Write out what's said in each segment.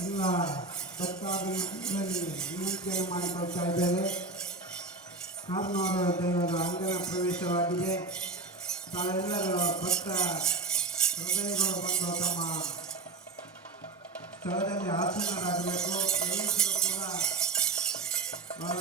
ಎಲ್ಲ ಭಕ್ತಾದಿಗಳಲ್ಲಿ ವಿನಂತಿಯನ್ನು ಮಾಡಿಕೊಳ್ತಾ ಇದ್ದೇವೆ. ಕಾರ್ನೂರು ದೈವದ ಅಂಗನ ಪ್ರವೇಶವಾಗಿದೆ. ತಾವೆಲ್ಲರೂ ಭಕ್ತ ಹೃದಯಗಳು ಬಂದು ತಮ್ಮ ಸ್ಥಳದಲ್ಲಿ ಆಸೀನರಾಗಬೇಕು. ಎಲ್ಲರೂ ಕೂಡ ಬಹಳ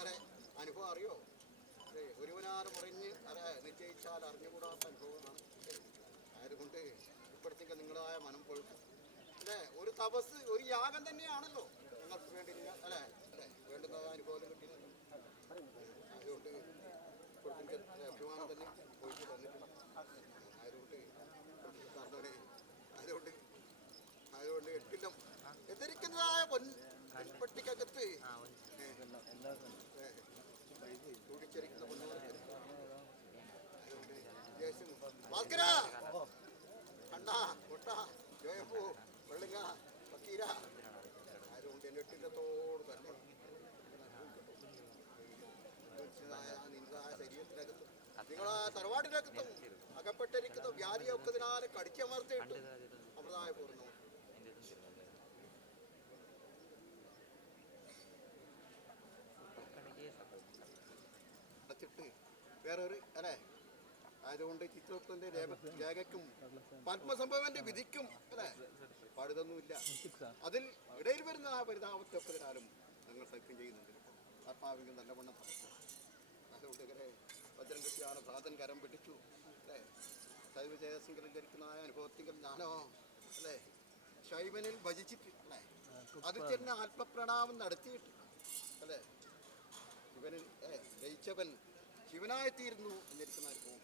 അതെ അനുഭവം അറിയോ? അതെ ഒരുവനാറ് പറഞ്ഞ് അതെ നിശ്ചയിച്ചാൽ അറിഞ്ഞുകൂടാത്ത അനുഭവമാണ്. അതുകൊണ്ട് ഇപ്പോഴത്തേക്ക് നിങ്ങളായ മനം പൊഴുക്കും അല്ലേ. ഒരു തപസ് ഒരു യാഗം തന്നെയാണല്ലോ നിങ്ങൾക്ക് വേണ്ടി അല്ലേ അല്ലേ വേണ്ടുന്ന അനുഭവം കിട്ടിയതല്ലോ. അതുകൊണ്ട് ഇപ്പോഴത്തേക്ക് അഭിമാനം തന്നെ പോയിട്ട് തന്നിട്ടുണ്ട്. അതുകൊണ്ട് അതുകൊണ്ട് അതുകൊണ്ട് എട്ടിലും എതിരിക്കുന്നതായ പൊൻപട്ടിക്കകത്ത് തുടിച്ചരിക്കുന്ന പൊന്നോട് ഭാസ്കര അണ്ണ കൊട്ട ജോയപ്പൂ വെള്ളിങ്ങ പക്കീര. അതുകൊണ്ട് എൻ്റെ എട്ടില്ലത്തോട് തന്നെ നിന്തായ ശരീരത്തിനകത്തും നിങ്ങളാ തറവാടിനകത്തും അകപ്പെട്ടിരിക്കുന്ന വ്യാധിയൊക്കെ ഇതിനാലെ കടിച്ചമർത്തിയിട്ട് അമൃതായ പൂർണ്ണ അടച്ചിട്ട് വേറൊരു അല്ലേ. ആയതുകൊണ്ട് ചിത്രത്തിൻ്റെ രേഖയ്ക്കും പത്മസംഭവന്റെ വിധിക്കും അല്ലേ പാടുതൊന്നുമില്ല. അതിൽ ഇടയിൽ വരുന്ന ആ പരിതാപത്തൊപ്പതിനാലും ഞങ്ങൾ സൈക്യം ചെയ്യുന്നുണ്ട്. ആത്മാവിനും നല്ലവണ്ണം തടസ്സം. അതുകൊണ്ട് ഇങ്ങനെ വജ്രം കെട്ടിയാണ് ഭ്രാതൻ കരം പിടിച്ചു അല്ലേ. ശൈവജയസിംഗലിൽ ധരിക്കുന്ന ആ അനുഭവത്തിങ്കിൽ ഞാനോ അല്ലേ ശൈവനിൽ ഭജിച്ചിട്ട് അല്ലേ അതിൽ തന്നെ ആത്മപ്രണാമം നടത്തിയിട്ട് അല്ലേ ശിവനിൽ ജയിച്ചവൻ ശിവനായിത്തീരുന്നു എന്നിരിക്കുന്ന അനുഭവം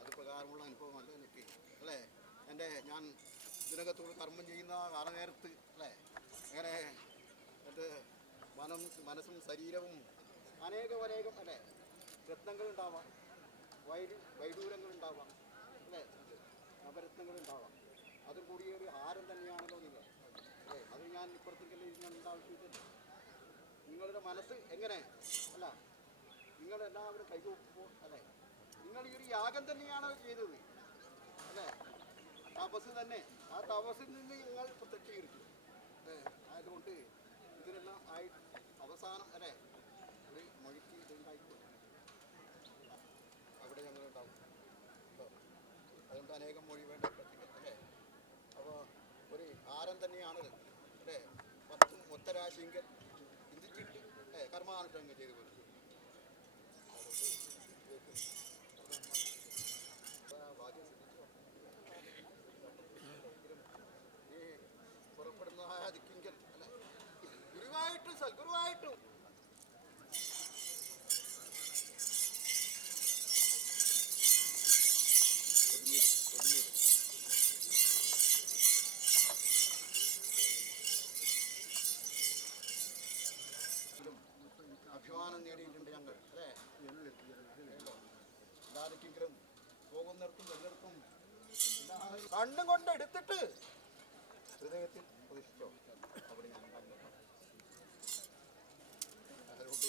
അത് പ്രകാരമുള്ള അനുഭവമല്ല എനിക്ക് അല്ലേ. ഞാൻ ഇതിനകത്തോട് കർമ്മം ചെയ്യുന്ന കാലനേരത്ത് അല്ലേ അങ്ങനെ എൻ്റെ മനസ്സും ശരീരവും അനേകം അല്ലേ രത്നങ്ങളുണ്ടാവാം, വൈഡൂര്യങ്ങളുണ്ടാവാം അല്ലേ, നവരത്നങ്ങളുണ്ടാവാം. അതും കൂടി ഒരു ഹാരം തന്നെയാണല്ലോ നിങ്ങൾ അല്ലേ. അത് ഞാൻ ഇപ്പുറത്തേക്കല്ലേ ഇതിനുള്ള ആവശ്യമില്ല. നിങ്ങളുടെ മനസ്സ് എങ്ങനെ അല്ല നിങ്ങളെല്ലാവരും കൈകൊപ്പുമ്പോൾ അല്ലേ നിങ്ങൾ ഈ ഒരു യാഗം തന്നെയാണ് ചെയ്തത് അല്ലേ. തപസ് തന്നെ ആ തപസ്സിൽ നിന്ന് നിങ്ങൾ പ്രത്യക്ഷീകരിച്ചു ആയതുകൊണ്ട് ഇതിനെല്ലാം ആയി അവസാനം അല്ലേ ഒരു മൊഴിക്ക് ഇതുണ്ടായിക്കോട്ടെ അവിടെ ഞങ്ങളുണ്ടാവും. അതുകൊണ്ട് അനേകം മൊഴി വേണ്ട അല്ലേ. അപ്പോൾ ഒരു ഹാരം തന്നെയാണത് അല്ലേ. 10 ഒത്തരാശിങ്കൽ ചിന്തിച്ചിട്ട് കർമാനുഷ്ഠാനം ചെയ്ത് കൊടുത്തു. ഭാഗ്യം ശ്രദ്ധിച്ചോ ഈ പുറപ്പെടുന്ന ദിക്കിങ്കൽ അല്ലെ ഗുരുവായിട്ടും സദ്ഗുരുവായിട്ടും അഭിമാനം നേടിയിട്ടുണ്ട് ഞങ്ങൾ അല്ലേ. എല്ലാവർക്കെങ്കിലും പോകുന്നിടത്തും എല്ലാവർക്കും കണ്ണും കൊണ്ട് എടുത്തിട്ട് ഹൃദയത്തിൽ പ്രതീക്ഷിച്ചോ അവിടെ ഞാൻ അതുകൊണ്ട്